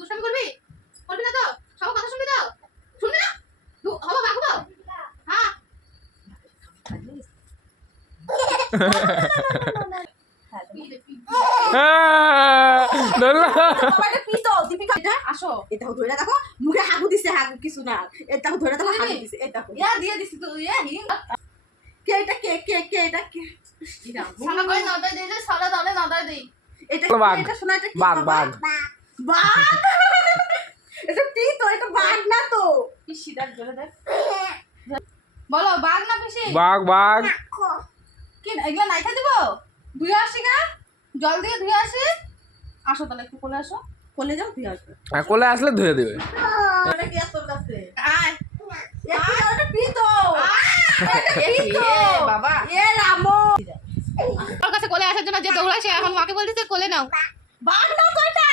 দুষ্টামি করবি? করবি না তো? সবার কথা শুনবি তো? শুনবি না? হবো বাঘ হবো? হ্যাঁ। আসো। এটাও ধরে দেখো মুখে হাগু দিছে, হাগু কিছু না। এটাও ধরে দেখো হাগু দিছে। এটা ইয়া দিয়ে দিছি তো ইয়া হিং। কে এটা কে কে কে এটা কে? সালা করে নদাই দিলে সালা দালে নদাই দেই। এটা বাঘ। এটা শোনা এটা কি? বাঘ, বাঘ। বাঘ। এটা কি তো? এটা বাঘ না তো। পিসি ডাক ধরে দেখ। বলো বাঘ না পিসি? বাঘ বাঘ কি এগুলা নাইখা দিব? ধুয়ে আসি গা? জল দিয়ে ধুয়ে আসি? আসো তাহলে একটু কোলে আসো। কোলে যাও তুই আসবে। আর কোলে আসলে ধুয়ে দেবে। এটা কি এত কাছে? আয়। এটা পিতো। বাবা এ রামো। ওর কাছে কোলে আসার জন্য যে দৌড়ায় সে এখন মাকে বলতেছে কোলে নাও। বাঘ না তো এটা।